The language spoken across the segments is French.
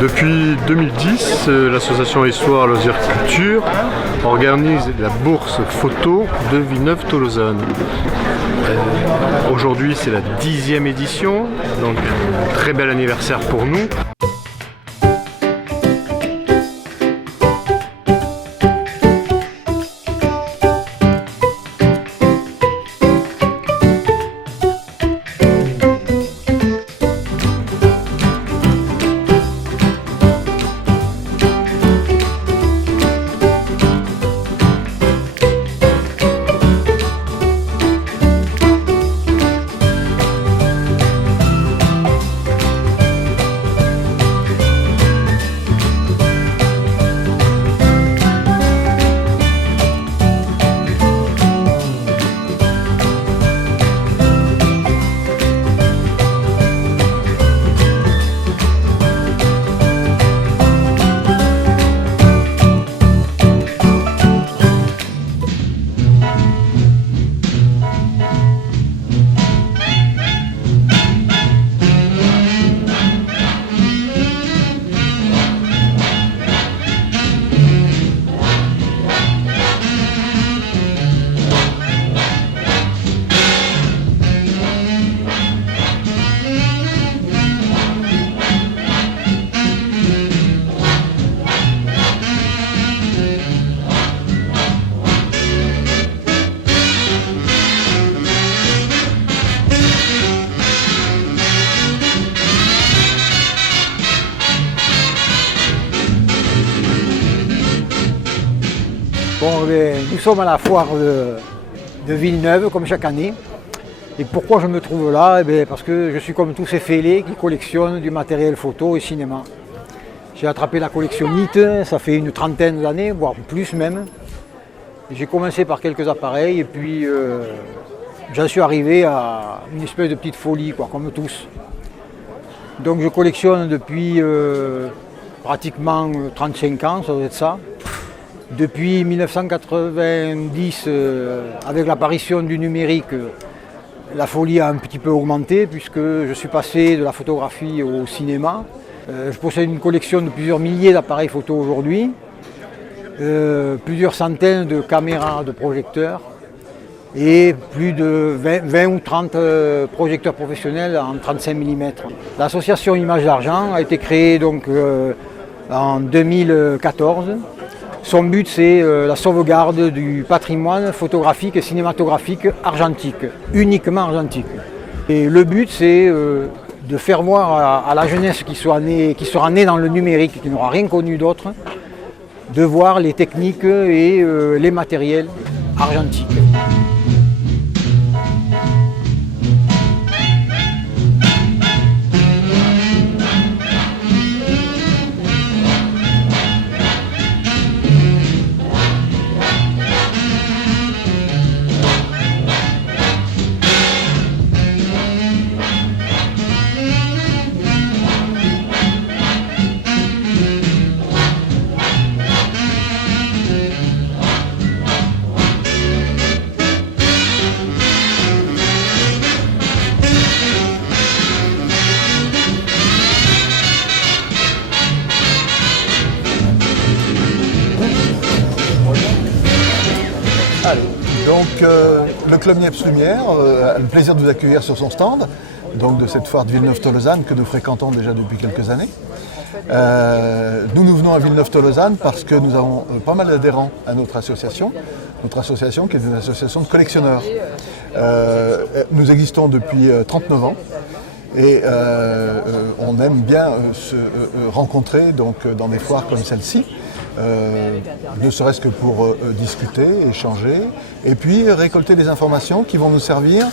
Depuis 2010, l'association Histoire Loisirs Culture organise la bourse photo de Villeneuve-Tolosane. Aujourd'hui, c'est la 10e édition, donc un très bel anniversaire pour nous. Nous sommes à la foire de Villeneuve, comme chaque année. Et pourquoi je me trouve là? Parce que je suis comme tous ces fêlés qui collectionnent du matériel photo et cinéma. J'ai attrapé la collection NIT, ça fait une trentaine d'années, voire plus même. J'ai commencé par quelques appareils et puis j'en suis arrivé à une espèce de petite folie, comme tous. Donc je collectionne depuis pratiquement 35 ans, ça doit être ça. Depuis 1990, avec l'apparition du numérique, la folie a un petit peu augmenté puisque je suis passé de la photographie au cinéma. Je possède une collection de plusieurs milliers d'appareils photo aujourd'hui, plusieurs centaines de caméras de projecteurs et plus de 20 ou 30 projecteurs professionnels en 35 mm. L'association Images d'Argent a été créée donc, en 2014. Son but, c'est la sauvegarde du patrimoine photographique et cinématographique argentique, uniquement argentique. Et le but, c'est de faire voir à la jeunesse qui sera née dans le numérique, qui n'aura rien connu d'autre, de voir les techniques et les matériels argentiques. Donc le Club Niepce Lumière a le plaisir de vous accueillir sur son stand, donc de cette foire de Villeneuve-Tolosane que nous fréquentons déjà depuis quelques années. Nous venons à Villeneuve-Tolosane parce que nous avons pas mal d'adhérents à notre association qui est une association de collectionneurs. Nous existons depuis 39 ans. Et on aime bien se rencontrer donc, dans des foires comme celle-ci, ne serait-ce que pour discuter, échanger, et puis récolter des informations qui vont nous servir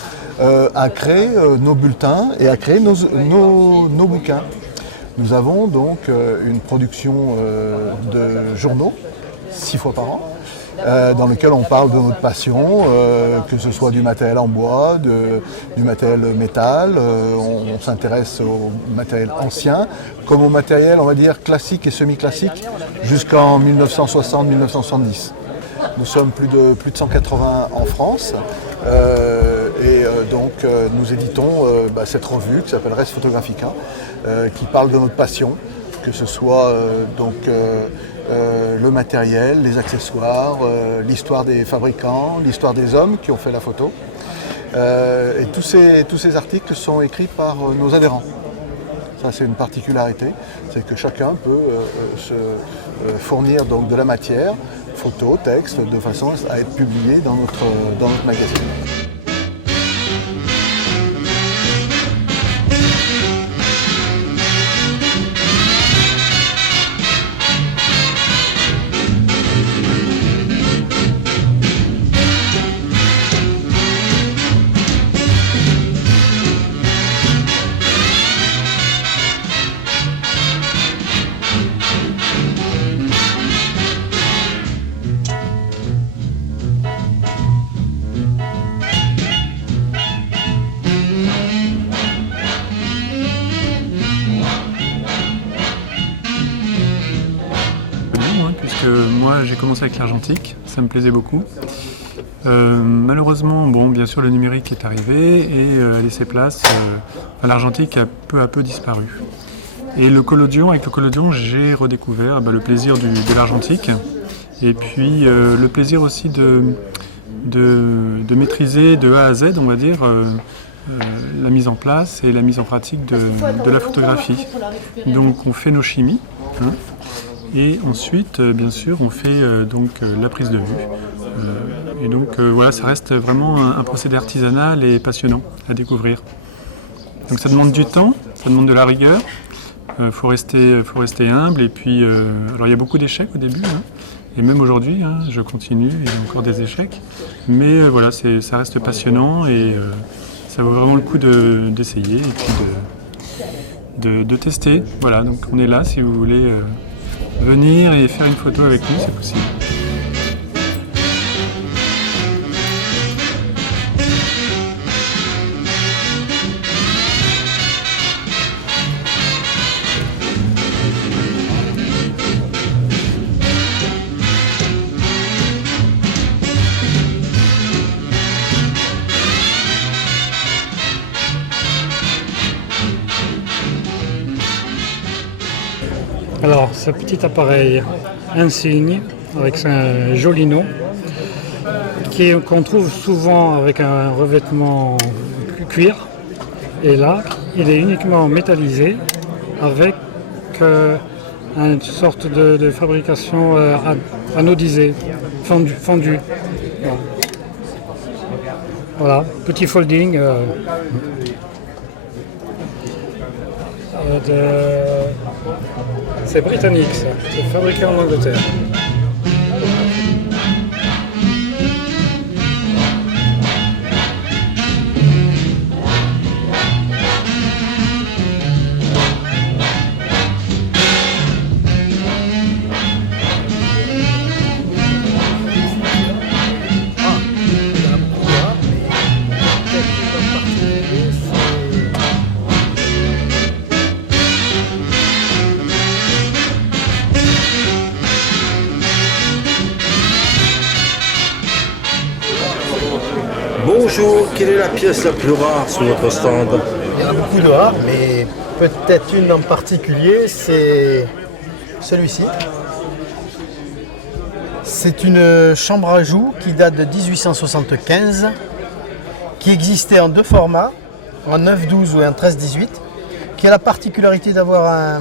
à créer nos bulletins et à créer nos bouquins. Nous avons donc une production de journaux 6 fois par an, dans lequel on parle de notre passion, que ce soit du matériel en bois, du matériel métal, on s'intéresse au matériel ancien, comme au matériel, on va dire, classique et semi-classique, jusqu'en 1960-1970. Nous sommes plus de 180 en France, donc nous éditons cette revue qui s'appelle Res Photographica, qui parle de notre passion. que ce soit le matériel, les accessoires, l'histoire des fabricants, l'histoire des hommes qui ont fait la photo. Et tous ces articles sont écrits par nos adhérents. Ça, c'est une particularité, c'est que chacun peut se fournir donc de la matière, photos, textes, de façon à être publié dans notre magazine. Puisque moi j'ai commencé avec l'argentique, ça me plaisait beaucoup. Malheureusement, bien sûr le numérique est arrivé et a laissé place à l'argentique a peu à peu disparu. Et avec le collodion, j'ai redécouvert le plaisir de l'argentique et puis le plaisir aussi de maîtriser de A à Z, on va dire, la mise en place et la mise en pratique de la photographie. Donc on fait nos chimies. Et ensuite, bien sûr, on fait la prise de vue. Et donc voilà, ça reste vraiment un procédé artisanal et passionnant à découvrir. Donc ça demande du temps, ça demande de la rigueur. Faut rester humble. Et puis, alors il y a beaucoup d'échecs au début. Et même aujourd'hui, je continue, il y a encore des échecs. Mais voilà, ça reste passionnant et ça vaut vraiment le coup d'essayer et puis de tester. Voilà, donc on est là si vous voulez venir et faire une photo avec nous, c'est possible. Alors, ce petit appareil insigne avec un joli nom qu'on trouve souvent avec un revêtement cuir, et là, il est uniquement métallisé avec une sorte de fabrication anodisée, fondue. Voilà, petit folding. C'est britannique, ça. C'est fabriqué en Angleterre. Bonjour, quelle est la pièce la plus rare sur votre stand? Il y en a beaucoup de rares, mais peut-être une en particulier, c'est celui-ci. C'est une chambre à joues qui date de 1875, qui existait en deux formats, en 9-12 ou en 13-18, qui a la particularité d'avoir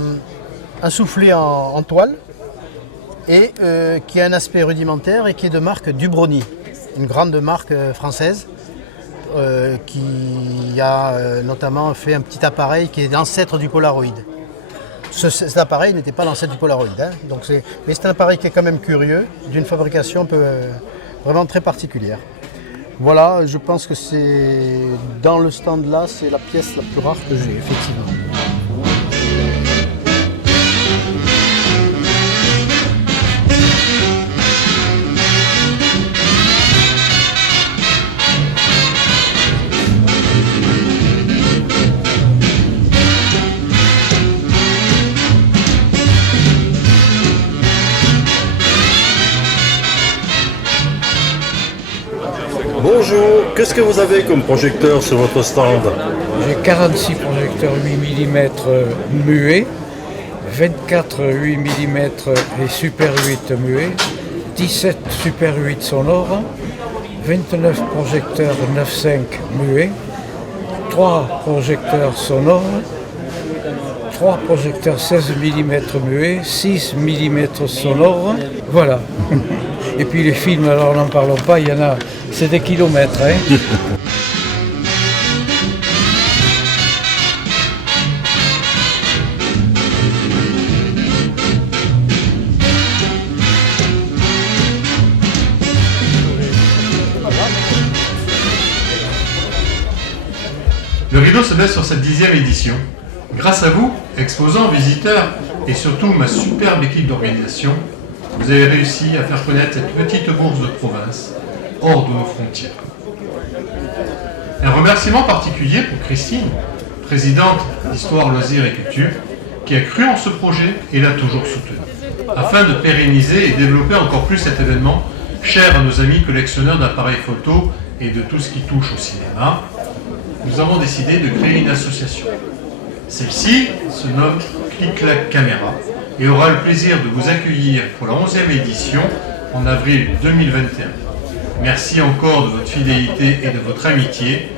un soufflet en toile et qui a un aspect rudimentaire et qui est de marque Dubroni, une grande marque française. Qui a notamment fait un petit appareil qui est l'ancêtre du Polaroid. Cet appareil n'était pas l'ancêtre du Polaroid, mais c'est un appareil qui est quand même curieux, d'une fabrication vraiment très particulière. Voilà, je pense que c'est dans le stand là, c'est la pièce la plus rare que j'ai, effectivement. Bonjour, qu'est-ce que vous avez comme projecteur sur votre stand? J'ai 46 projecteurs 8 mm muets, 24 8 mm et Super 8 muet, 17 Super 8 sonores, 29 projecteurs 9.5 muets, 3 projecteurs sonores, 3 projecteurs 16 mm muets, 6 mm sonores, voilà. Et puis les films, alors n'en parlons pas, il y en a, c'est des kilomètres. Hein. Le rideau se baisse sur cette 10e édition. Grâce à vous, exposants, visiteurs et surtout ma superbe équipe d'organisation, vous avez réussi à faire connaître cette petite bourse de province hors de nos frontières. Un remerciement particulier pour Christine, présidente d'Histoire, Loisirs et Culture, qui a cru en ce projet et l'a toujours soutenu. Afin de pérenniser et développer encore plus cet événement, cher à nos amis collectionneurs d'appareils photo et de tout ce qui touche au cinéma, nous avons décidé de créer une association. Celle-ci se nomme Clic-Clac Caméra et aura le plaisir de vous accueillir pour la 11e édition en avril 2021. Merci encore de votre fidélité et de votre amitié.